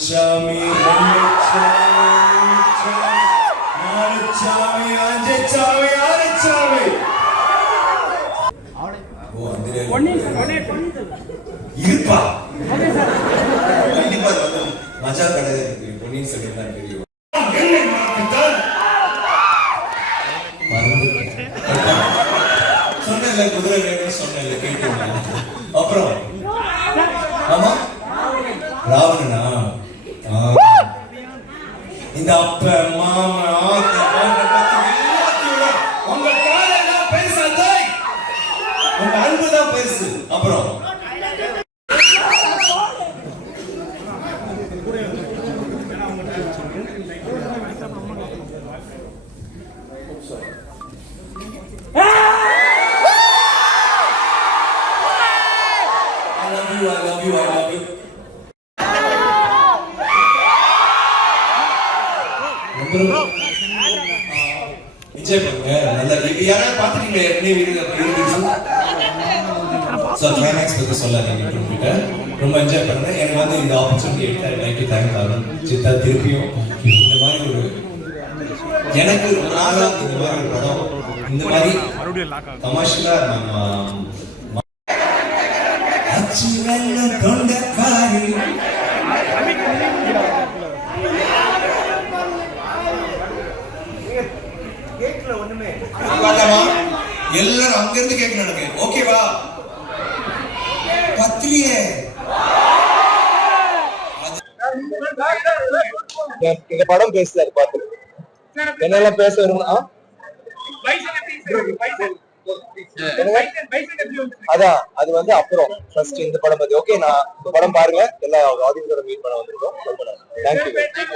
சாமி சாமி அஞ்சு சாமி ஆறு சாமி ஓ இருப்பா. கண்டிப்பா அது வந்து மஜா கடை இருக்கு பொன்னியின் செல்வன் தான் தெரியும் என்னை மறந்துட்டால் மறந்துட்டேன். சொன்னேன்ல குதிரை வேணும்னு சொன்னேன்ல கேட்டீங்க அப்புறம்? ஆமா. ராவணனா? இந்த அப்ப மாமா உங்க உங்க அன்பு தான் பெருசு. அப்புறம்? You, I love you, I love you. Enjoy பண்ணுங்க நல்லா இப்ப யாராவது பாத்துட்டீங்க ஏற்கனவே வீடியோ ஸோ கிளைமேக்ஸ் பத்தி சொல்லாதீங்க கிட்ட ரொம்ப என்ஜாய் பண்ணுங்க. எனக்கு வந்து இந்த ஆப்பர்ச்சுனிட்டி எடுத்தாரு. தேங்க்யூ தேங்க் ஆகும் சித்தா திருப்பியும். இந்த மாதிரி ஒரு எனக்கு இந்த மாதிரி ஒரு படம் இந்த மாதிரி நம்ம அச்சு வெள்ள தொண்டக்காரி? எல்லாரும் அங்க இருந்து கேட்கணும் எனக்கு. ஓகேவா பத்திரியே. இந்த படம் பேசுறாரு பாத்து என்னெல்லாம் பேச வரும்னா அதான் அது வந்து அப்புறம் ஃபர்ஸ்ட் இந்த படம் பத்தி ஓகே நான் இந்த படம் பாருங்க எல்லா ஆடியன்ஸோட மீட் பண்ண வந்திருக்கோம். Thank you thank you